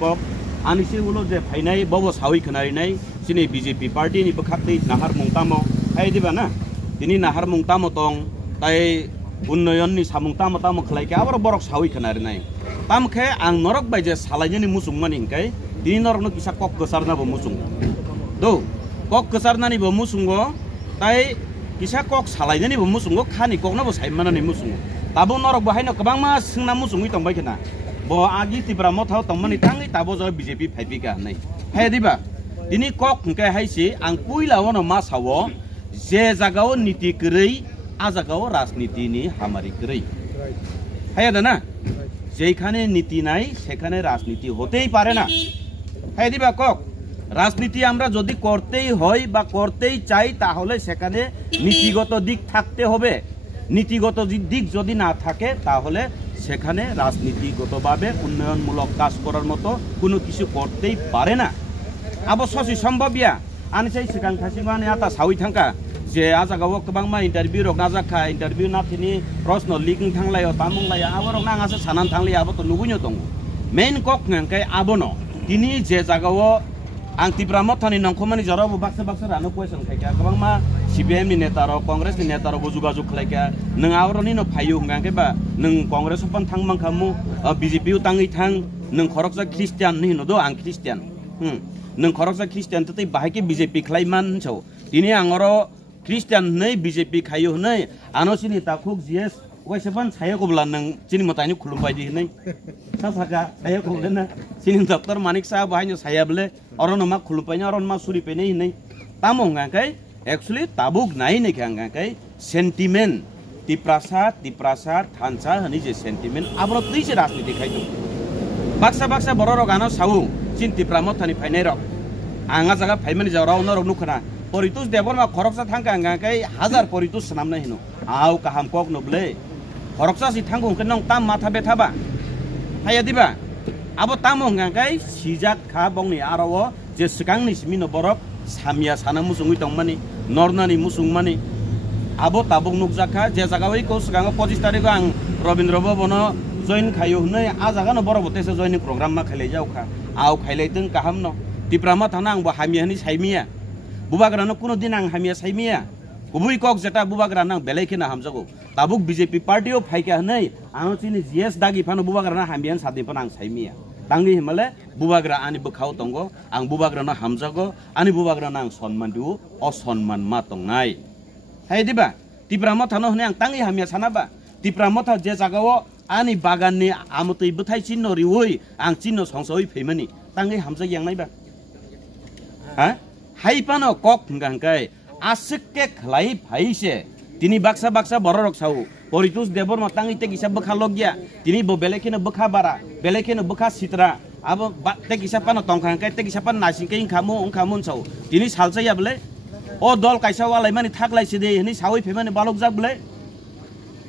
kok anisi ulo je phainai bobo sawi khnari nai sini BJP party ni bakhakti nahar mungtamo hai diba na tini nahar mungtamo tong tai unnoyon ni samungtamo tamo khlai ke abor borok sawi khnari nai tamkhe ang norok bai je salaini musung mani kai tini norok no kisa kok gesarna bo musung do kok gesarna ni bo musungo tai kisa kok salaini bo musungo khani kokna bo saimana ni musungo tabo norok bo haino kabang ma singna musungui tongbai khena bo agi tibra mothau tongmani tangi tabo jo BJP phaipika nai hai diba tini kok hingke haisi ang puila wono ma sawo je jagao niti krei a jagao rajniti ni hamari krei hai da na যেখানে নীতি নাই সেখানে রাজনীতি হতেই পারে না হ্যাঁ দিবা কক রাজনীতি আমরা যদি করতেই হয় বা করতেই চাই তাহলে সেখানে নীতিগত দিক থাকতে হবে নীতিগত দিক যদি না থাকে তাহলে সেখানে রাজনীতিগতভাবে উন্নয়নমূলক কাজ করার মতো কোনো কিছু করতেই পারে না অবশ্যই সম্ভবইয়া আনসাই সিগাং থাসিমানে আতা সাউই থাঙ্কা যে আজাগাও কবাংমা ইন্টারভিউ রক নাজাখা ইন্টারভিউ নাথিনি প্রশ্ন লিকিং থাংলাयो তামুংলাया আবরক নাঙাসে সানান থাংলাया আবো তো নুগুইनो दङ मेन कक नंकाय आबोनो तिनि जे जागाव आं तिब्रा मथानि नंखमानि जराव बाक्सा बाक्सा रानो क्वेश्चन खायका कबांमा CPM नि नेता र कांग्रेस नि नेता र जुगाजुग खालायका नों आवरनि न फायु हंगांके बा नों कांग्रेस पन थांमांखामु BJP ताङै थां नों खरकजा ख्रिस्टियान नि हिनो दो आं ख्रिस्टियान नों खरकजा ख्रिस्टियान तै बाहायके BJP खालायमान छौ तिनि आंगरो ख्रिस्टियान नै BJP खायो नै आनोसिनि ताखुक जिएस वैसेबान सायकोब्ला नों चिनि मतानि खुलुमबाय दि नै सासागा सायकोब्लेना चिनि डॉक्टर मानिक साहा बाहायनो सायाब्ले अरन मा खुलुमबायना अरन मा सुरिपेनै नै तामंगाकै एक्चुअली ताबुक नाय नै खांगाकै सेंटिमेंट तिप्रासा थानसा हनि जे सेंटिमेंट आब्रो दैसे राजनीति खायदो बाक्सा बाक्सा बररो गानो साउ चिन तिप्रा मथानि फायनाय रक आंगा जागा फायमानि जावराव नरक नुखना परितुस देबरमा खरकसा थांका गांगाकै हजार परितुस नामना हिनो आउ काहाम कक नबले खरकसा सि थांगो के नं ताम माथा बेथाबा हाया दिबा आबो ताम गांगाकै सिजात खा बंनि आराव जे सिगांनि सिमिनो बरक सामिया साना मुसुंगि दंमानि नरनानि मुसुंगमानि आबो ताबुक नुकजाखा जे जागावै को सिगाङो 25 तारिखो आं रविन्द्र भवनो जइन खायो नै आ जागानो बरबतेसे जइनि प्रोग्राम मा खाइलै जाउखा आउ खाइलैदों काहाम न तिप्रामा थाना आंबो हामियानि साइमिया बुबाग्रानो कुनो दिन आं हामिया साइमिया गुबै कक जेटा बुबाग्रानो आं बेलायखेना हामजागौ ताबुक BJP पार्टीयाव फायका नै आनो चिनि जिएस दागि फानो बुबाग्रानो हामियान सादिफान आं साइमिया तांनि हिमाले बुबाग्रा आनि बखाव दंगो आं बुबाग्रानो हामजागौ आनि बुबाग्रानो आं सन्मान दिउ असन्मान मा दंनाय हाय दिबा तिप्रामा थानो हने आं तांनि हामिया सानाबा तिप्रामा था जे जागाव आनि बागाननि आमतै बथाय चिन्ह रिवै आं चिन्ह संसoi फैमानि तांनि हामजा यांनायबा हा हाइपानो कक हंगांकाय आसके खलाई फाइसे तिनी बाक्सा बाक्सा बररक साउ परितुस देबर मतांगि ते किसा बखा लगिया तिनी बो बेलेखेनो बखा बारा बेलेखेनो बखा सित्रा अब ते किसा पानो तंखांकाय ते किसा पान नासिंके इंखामु ओंखामुन साउ तिनी सालसाया बले ओ दल काइसा वालाय मानि थागलायसे दे हनि सावै फेमानि बालक जाक बले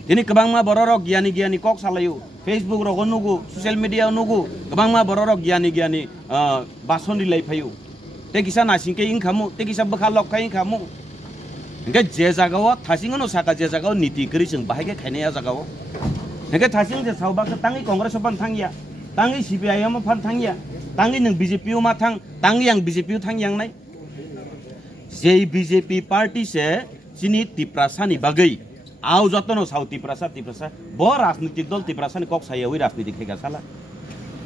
तिनी गोबांमा बररक गियानि कक सालायो फेसबुक रग नुगु ससियेल मीडिया नुगु गोबांमा बररक गियानि बासनि लायफायो ते किसा नासिंके इंखामु ते किसा बखा लखा इंखामु हंगे जे जागाव थासिंगनो साका जे जागाव नीति करि जों बाहायके खायनाया जागाव हंगे थासिंग जे सावबाखो तांगि कांग्रेस पान थांगिया तांगि CPIM पान थांगिया तांगि नों BJP मा थां तांगि आं BJP थांगियांनाय जे BJP पार्टी से चिनि तिप्रासानि बागै आउ जतनो साउ तिप्रासा ब राजनीतिक दल तिप्रासानि कक सायावै राजनीति खेगा साला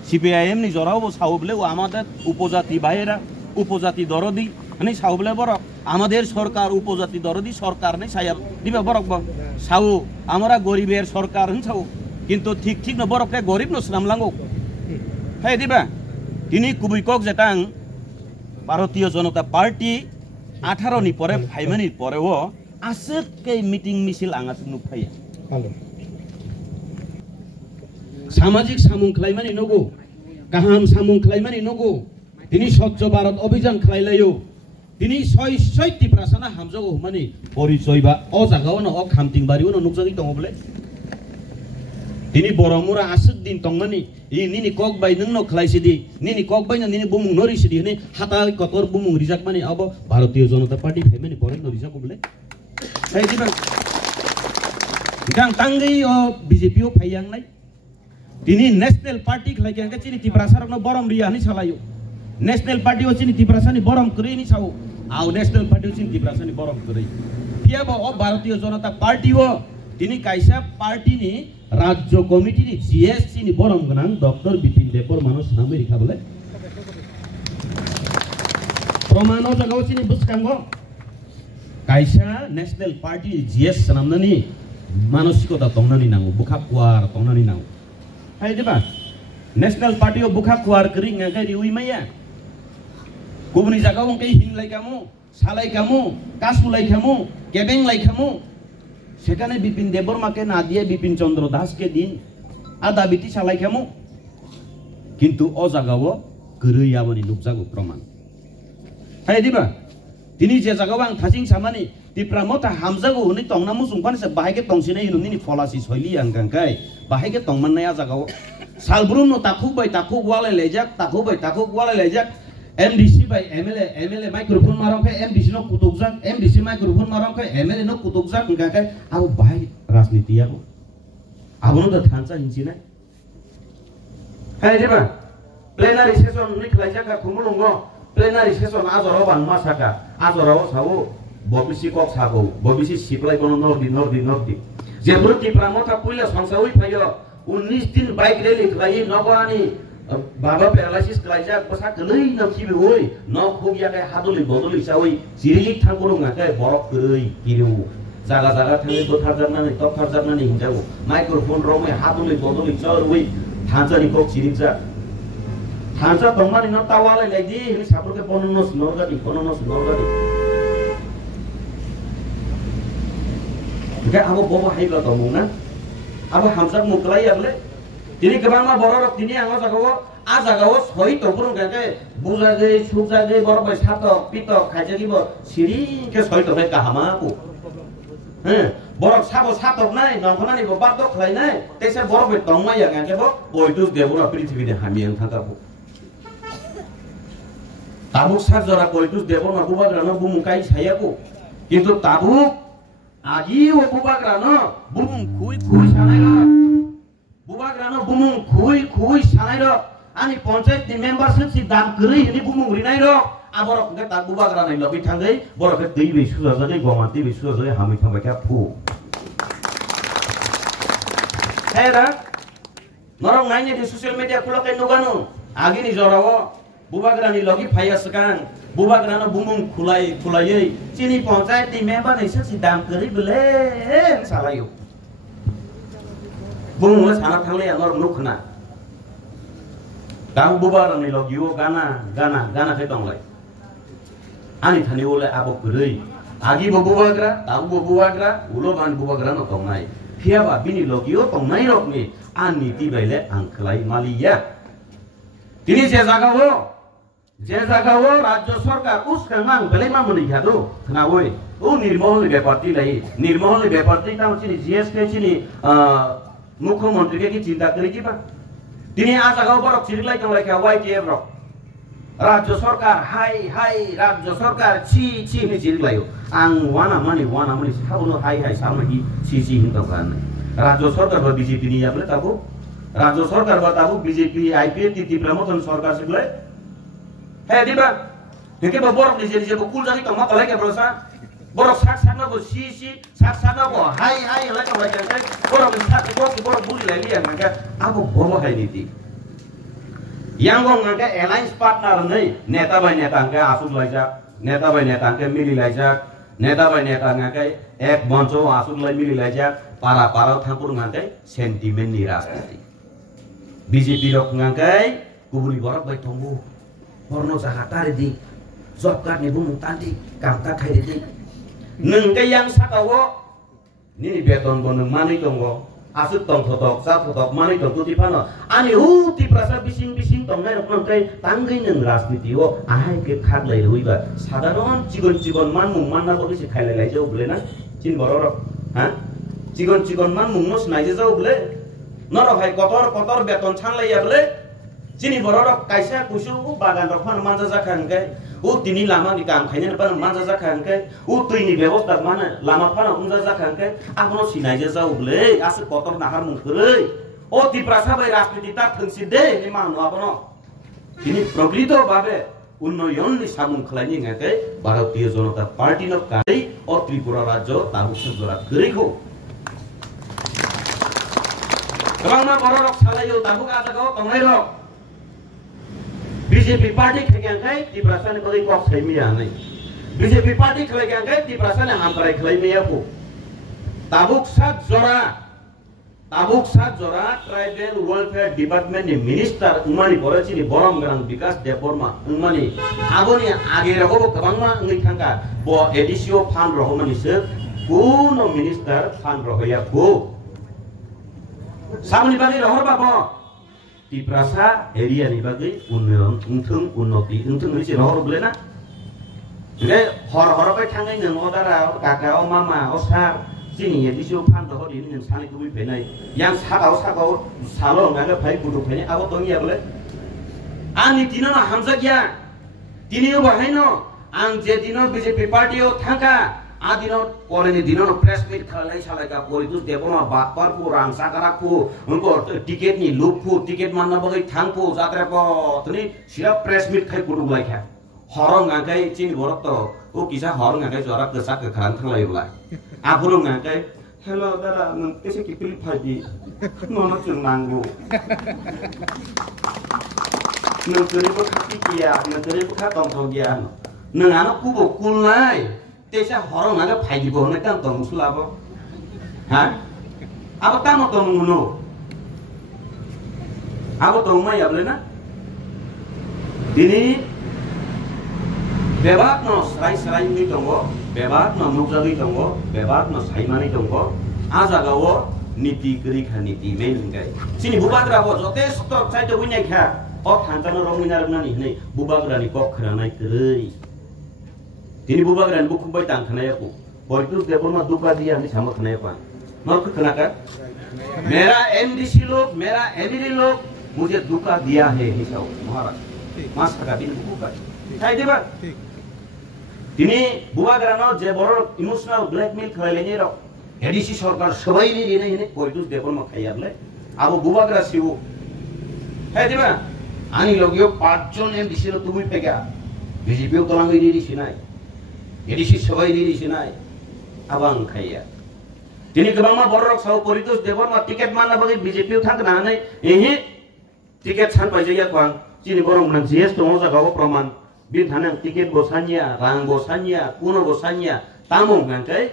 CPIM नि जराव सावबले আমাদের উপজাতি ভাইরা উপজাতি দরদি মানে সাউবলে বরক আমাদের সরকার উপজাতি দরদি সরকার নাই সায়াব দিবা বরক সাউ আমরা গরিবের সরকার হনছাউ কিন্তু ঠিক ন বরককে গরিব ন সামলাঙ্গো হাই দিবা তিনি কুবুই কক যেটাং ভারতীয় জনতা পার্টি 18 নি পরে ফাইমানি পরেও আজকে মিটিং মিছিল আঙাসে নুফাইয়া ভালো সামাজিক সামুং খাইমানি নগো গাহাম সামুং খাইমানি নগো তিনি স্বচ্ছ ভারত অভিযান খাইলাयो তিনি সয় তিপ্রাসানা হামজাগো মানি পরিচয় বা অ জাগাওনো অ খামতিং বারিওনো নুকজাগি দङबले তিনি বরমুরা আসক দিন তংমানি নিনি কক বাই নংনো খাইছিদি নিনি কক বাইনা নিনি বুমুং নরিছিদি হনি হাতা কতর বুমুং রিজাক মানি আব ভারতীয় জনতা পার্টি ফেমানি পরে নরিজাগोबले এই দিবা গাং তাঙ্গি অ BJP ও ফাইয়াংনাই tini national party khlai kang chini tiprasar no borom ria ni salayo national party o chini tiprasar ni borom kri ni sao au national party o chini tiprasar ni borom kri pia ba o bharatiya janata party o tini kaisa party ni rajya committee ni GSC ni borom ganang Dr. Bipin Debor manus namai rikha bole promano jagao chini buskango kaisa national party GS sanamnani manusikota tongnani nangu bukha kuar tongnani nangu hai diba national party o bukha kuar kering ngagai riui maya kubuni jagao ngkai hing lai kamu salai kamu kasu lai kamu kebeng lai kamu সেখানে বিপিন দেববর্মাকে না দিয়ে বিপিন চন্দ্র দাসকে দিন আদা বিটি চালাই খামু কিন্তু অ জায়গাও গরৈয়াবনি নুকজাগো প্রমাণ হাই দিবা তিনি যে জায়গাও আং থাজিং সামানি তিপ্রামতা হামজাগো হনি তংনামু সুংখানসে বাহাইকে তংসিনে হিনুনি ফলাসি শৈলি আংকাংকাই বাহাইকে তংমাননায়া জায়গাও সালব্রুমনো তাকুবাই তাকু ওয়ালাই লেজাক তাকুবাই তাকু ওয়ালাই লেজাক MDC by MLA microphone marong kai MDC no kutukjak MDC microphone marong kai MLA no kutukjak engka kai aku bahai rasniti aku abono da thansa hinsina hai deba plenary session ni khlaijaka khumulungo plenary session azoro bang masaka azoro sawo bobisi kok sago bobisi siplai kono nordi jebro ti pramota puila sangsawi phayo 19 din bike rally khlai nogani Baba paralysis kelajar pesak kelai nam sibi woi nok khogya kai haduli boduli sawi sirik thangkuru ngakai borok kelai kiru jaga thangi botharjarnani tokharjarnani hinjago microphone rome haduli boduli chor woi thanjani kok sirikja thanja tongmani no tawale laidi hini saburke pononos norgadi ga abo bobo haiba tomuna abo hamsak muklai arle tini kebangma borok tini anggo jagao soi topurung kake bujage sujage borok bai satok pitok khaijagi bo siri ke soi tokai kahama aku borok sabo satok nai nongkhonani bo bartok khlai nai tesa borok bai tongmai yang ngake bo boitus debura prithibide hamiang thakabu tabuk sarjora boitus debura bubagrano bumungkai sayaku kintu tabuk agi o bubagrano bumung khui sanai bubagrano bumung khui sanai ro ani panchayat ni membership si dam kri ni bumung rinai ro aborok ke ta bubagrano ni lobi thangai borok ke dei be suja jage gomati be suja jage hami thangba ka phu hera norong nai ni di social media kulo kai nuganu agi ni jorawo bubagrani logi phaya sekarang bubagrano bumung khulai chini panchayat ni member ni si dam kri bele salayo bung sana thangle anor nukhna dang bubarani logio gana ke tonglai ani thani ole abok rei agi bubagra tang bubagra ulo ban bubagra no tongnai phiaba bini logio tongnai rokni ani ti baile angklai maliya tini je jagao rajya sarkar uskangang belema muni khado khnawoi o nirmohol beparti tam chini GSK chini मुख्यमंत्री की चिंता करी की बा तिनी आ जगह बरक चिरलाई तंगलाई का YTF रो राज्य सरकार high राज्य सरकार ची नि चिरलाई आं वाना मानी साबुनो हाई सामगी ची हिंदा गान राज्य सरकार ब बीजेपी नि याबले ताबो राज्य सरकार ब ताबो बीजेपी आईपीएफ ती प्रमोशन सरकार सिगले हे दिबा देखे ब बरक नि जे कुल जानि त मतलाई के ब्रोसा borok sak-sakna bo si sak-sakna bo hai lai ka lai ka borok sak borok buli lai lian maka abo bobo hai niti yang gong ngaka alliance partner nei neta bai neta angka asuk laijak neta bai neta angka mili laijak neta bai neta ngaka ek moncho asuk lai mili laijak para thangpur ngangkai sentiment ni rajniti BJP rok ngangkai kubuli borok bai thongbu porno jahatare di job card ni bumung tandi kamta khai di nengkai yang sakawo ni beton boneng mani tonggo asuk tong thotok sa thotok mani tong tuti pano ani ti prasa bising tongnai rok nangkai tanggai neng rajniti o ahai ke khat lai hoiba sadharon chigon manmung manna boli se khailai lai jau bole na chin borok ha chigon manmung no snai jau bole norok hai kotor beton chanlai ya bole chini borok kaisa kusu bagan rok phan manja jakhangkai u tini lama ni kam khaine pan manja jakhangkai u tuini ব্যবস্থা মানে lama phan unja jakhangkai akono sinai jau bole asu kotor nahar mung khurei ও ত্রিপ্রাসা বাই রাজনীতি তার থংসি দে নি মানো আবনো তিনি প্রকৃত ভাবে উন্নয়ননি সামুং খালাইনি ngaকে ভারতীয় জনতা পার্টি ন কাই ও ত্রিপুরা রাজ্য তাবুক জোড়া করিখো Kerana borok salayo tabuk atako tonglayo BJP party khagyangkai di prasan bagi kok saimia nai BJP party khagyangkai di prasan hambarai khlaimia ko tabuk sat jora tribal welfare department ni minister umani borachi ni borom garang bikas deporma umani agoni age rago kabangma ngai thangka bo edisio fan rohmani se kuno minister fan rohya ko Samani bagi rohor babo di prasa area ni bagi unneon untung unnoti untung ni si rohor boleh na jadi hor kai thangai nang odara kaka o mama o sar sini ya di siu pan rohor ini yang sani kubi benai yang sakau salo ngaga pai kudu benai abo tongi ya boleh ani dino na hamza kya dino bahino ang je dino BJP party o thangka adino koleni dino press meet khalai salaika koritus deboma bakpar pu rangsa karakpu unko ticket ni luppu ticket manna bagai thangpu jatra ko tuni sira press meet khai kudu lai kha horong ngakai chini borok to o kisa horong ngakai jora kesak ke khan thanglai bla apuru ngakai hello dara nang kese kipil phaji nono chung nangu nang teri ko khati kia nang teri ko kha tong thong kia nang ano kubo kulnai Tesa horong naga pagi bohong kan tong musulah apa? Hah? Apa tamu tong muno? Apa tong mai ya boleh na? Dini bebat no serai ni tonggo, bebat no nukjagi tonggo, bebat no saimani tonggo. Aja gawo niti keri kha niti main ngai. Sini bubadra bo jote stop sai to bunyai kha. Ok thangkano rong minar nani ni bubadra ni kok khranai keri. Tini bubagan buku bayi tang kena aku. Politus deporma duka dia ni sama kena apa? Mau kena kan? Mera MDC log, mera MD log, मुझे दुका दिया है हिसाब महाराज. Mas kata tini buku kan? Saya dia bang. Tini bubagan no je borok emotional blackmail khalainya ro. EDC सरकार सबै ini politus deporma khayar le. Abu bubagan siu. Saya dia bang. Ani logio 5 jon MDC lo tumi pega. BJP utolang ini di sini. EDC sebagai diri sini, abang kaya. Jadi kebangma borok sahu politus deporma tiket mana bagi BJP uthang kena nai, ini tiket san pajaya kuang. Jadi borong menang GS tu moza kau proman. Bin thanang tiket bosanya, rang bosanya, kuno bosanya, tamu ngangkai.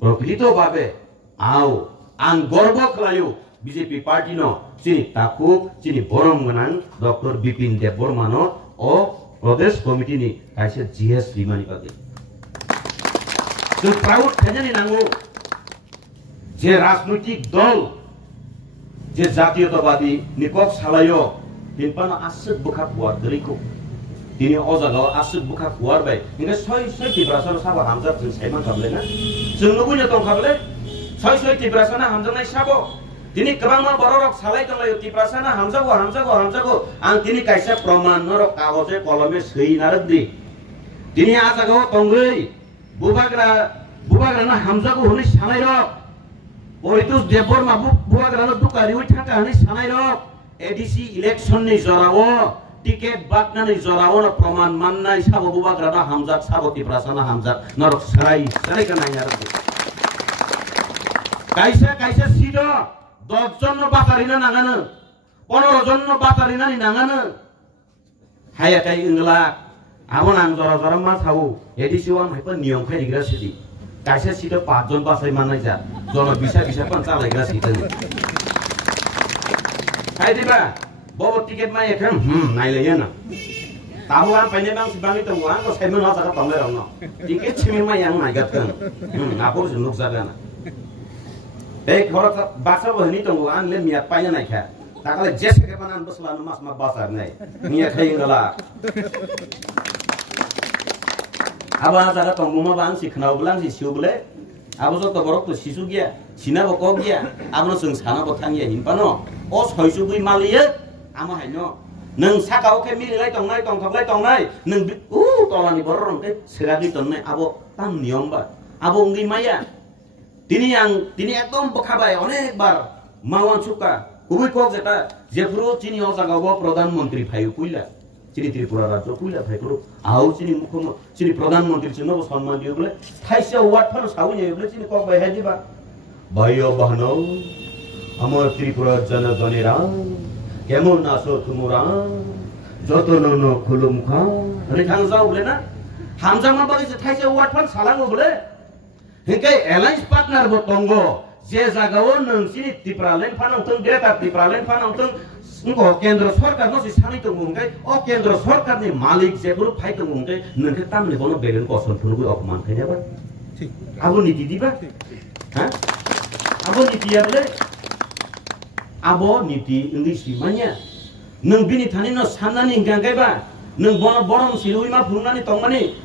Begitu babe, au, ang gorbo kelayu BJP party no. Sini takuk, sini borong menang Dr. Bipin Deborma no, o Prodes Komite ni kaisa GS 5 ni bagi. Proud kayaknya nih nanggu, je राजनीतिक दल, je জাতীয়তাবাদী nikok salayo, hinpan asik buka kuat dariku, ini ozagal asik buka kuat baik, ini soy di berasal sahabat hamzat jeng saiman kabel na, jeng nubunya tong kabel, soy di berasal na hamzat naik sabo, ini kerang mal borok salai tong layu di berasal na hamzat go, ang ini kaisa proman norok kawase kolomnya sei narik di, ini azagal tonggui. Bubagra na hamza ko huni sanai ro politus debor ma bubagra na dukari ui thaka huni sanai ro EDC election ni jorawo tiket bakna ni jorawo na proman manna isabo bubagra na hamza sabo tiprasana hamza norok sarai kana yar kaisa sido 10 jon no batarina nangana 15 jon no batarina ni nangana haya kai ingla Abon ang jora mas hawu, EDC wan hai pan niom khai digra sidi. Kaisa sida 5 jon pasai mana ja. Jono bisa pan chalai gra sida. Hai diba, bobo tiket mai ekhan nai le yana. Tahu an paine bang sibangi tong wan ko saimen ha saka tong le rong no. Tiket chimi mai yang nai gat kan. Apo junuk jaga na. Khorok basa bo ni tong wan le miat paina nai kha. Takale jes ke panan baslan mas ma basar nai. Nia khai ngala. Abang jaga tongmuma bang si kenal belang si siu bele, abang so toborok tu sisu dia, sina bokok dia, abang seng sana botang dia himpano, os hoisu bui malia, ama hanyo, neng sakau ke mili lai tong thok lai, neng tolani borong ke seragi tong nai abo tam niom ba, abo ngi maya, tini ekdom bekabai onek bar mawan suka, Ubai कक जेटा जेफ्रो चिनी अ जागाव प्रधानमन्त्री फायो पुइला चिनी त्रिपुरा राज्य पुइला फाइक्रो आउ चिनी मुख्यमन्त्री चिनी प्रधानमन्त्री चिनो सम्मान दियो बोले थाइसे वाट फन साउने बोले चिनी कक बाइ हाइदिबा भाइयो बहनौ আমার ত্রিপুরা জনগণেরা কেমন আছো তোমরা যতন খুলুমখা মানে থাংজাও বলে না হামজামা বাগে যে থাইছে ওয়াটফান সালাঙ্গো বলে হেকে এলায়েন্স পার্টনার বো তঙ্গ যে জায়গাও নংসিনি ত্রিপুরা লেন ফানাউতং গ্রেটার ত্রিপুরা লেন ফানাউতং ngo কেন্দ্র সরকার নসি সানি তো মুংকাই ও কেন্দ্র সরকার নি মালিক যেগুলো ফাই তো মুংকাই নকে তামনে বনো বেরেন কসন ফুলগু অপমান খাইবা ঠিক আবো নীতি দিবা হ্যাঁ আবো নীতি আবলে abo niti English manya nang bini thani no sanani gangai ba nang bono borom silui ma phunani tongmani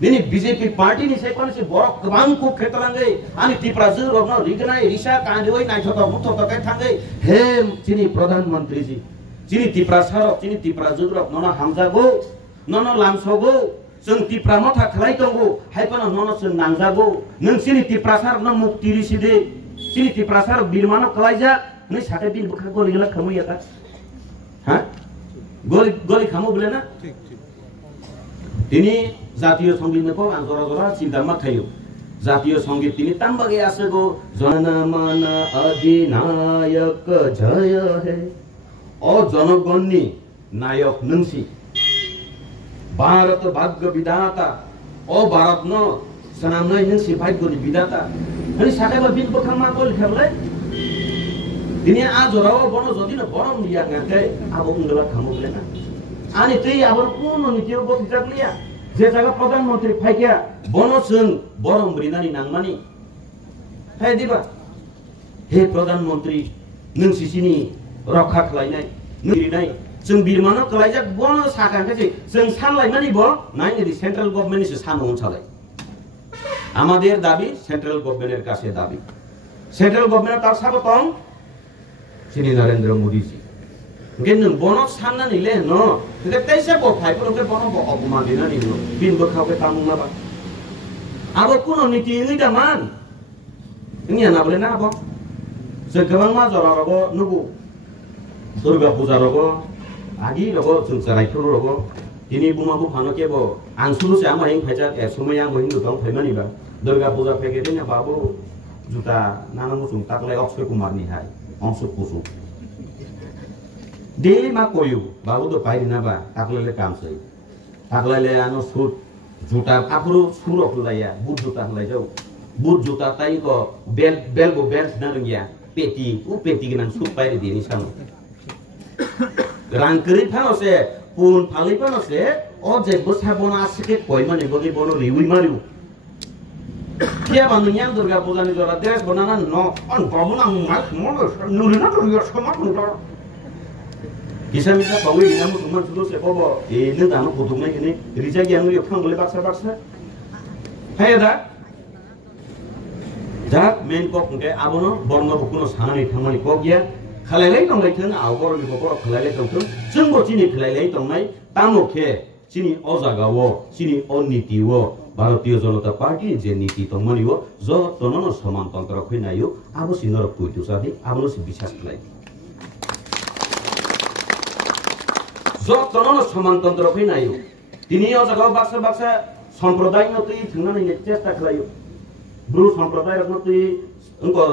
bini BJP party ni sai kon se borok kabang ko khetalangai ani Tripura ju rogno rignai risa kandoi nai thoto mutho to kai thangai he chini pradhan mantri ji chini Tripura saro chini Tripura ju rog nono hamja go nono lamso go जों Tripura motha khlai tongo haipano nono जों nangjago nang chini Tripura sar no mukti riside chini Tripura sar birmano klaija नहीं साथे bill बुखा गोली गला खमो याता हाँ गोली खमो बोले ना तिनी जातीय संगीत में को आंजरा जरा चिंता मत खायो जातीय संगीत तिनी तंबगे आसेगो जनमन अधिनायक जय हे ओ जनगणनी नायक नंसी भारत भाग्य विधाता ओ भारत न सनामनै नंसी भाग्य विधाता अनि साथे बिल बुखा मा गोली खमले Ini ajorawa bono jodi no borom liya ngake abo ungala khamu bole na ani tei abor kuno nitio bo tijakliya je jaga pradhan mantri phaikya bono जों borom brinani nangmani hai diba he pradhan mantri nung sisini rakha khlainai nirinai जों birmano khlaijak bono sakangke जों sanlaimani bo nai ni central government ni sanung chalai amader dabi central government er kache dabi central government tar sabo tong Shri Narendra Modi ji गेन बोनो सानना निले न ते तैसे बो फाइपर के बोनो बो अपमान दिना नि बिन बखाव के तामुंगा बा आबो कुनो नीति नि दामान नि ना बोले ना आबो जे गोबां मा जरा रगो नुगु दुर्गा पूजा रगो आदि रगो जों जराइखुल रगो दिनि बुमाबो फानो के बो आंसुलु से आमा हिं फाइजा ए समय आं हिंदु दं फाइमानि बा दुर्गा पूजा फेके दिना बाबू जुता नानामु सुं ताकलाय अक्षय कुमार नि हाय অংশক কুসু দে মা কয়ু বাবু তো পাইরি না বা তাকলালে কামসই তাকলালে আনো সুট জুতা কাপুরু সুর অফলাইয়া বুট জুতা হলাই যাও বুট জুতা তাই কো বেল বো বেল না রঙ্গিয়া পেটি ও পেটি গনান সুট পাইরি দিনি সানো রাংকরি ফানোসে পুন ফালি ফানোসে ও যে বসা বনা আসকে কই মানে বগি বনো রিউই মারিউ Dia bangunnya Durga Puja ni jora des banana no on babuna mas mono nulina to yor sama kuntor Kisah misal bawa ini namu cuma suruh sekolah ini tamu kutubnya ini rijak yang lu yang boleh baksa hai ada jak main kok mungkin abono borno bukuno sana ni thamani kok ya khalalai tong lai thang awor ni bokor khalalai tong thang jengbo chini khalalai tong nai tamu khe chini ozagawo chini onnitiwo Bharatiya Janata party जे नीति तंगमनियो जो तननो समानतन्त्र खैनायो आबो Sinner पुइतु साथि आबो सि विश्वास खलाई जो तननो समानतन्त्र खैनायो तिनी अ जगा बाक्सा सम्प्रदाय नतै थंनानै चेष्टा खलायो ब्रु सम्प्रदाय रत्नतै अंको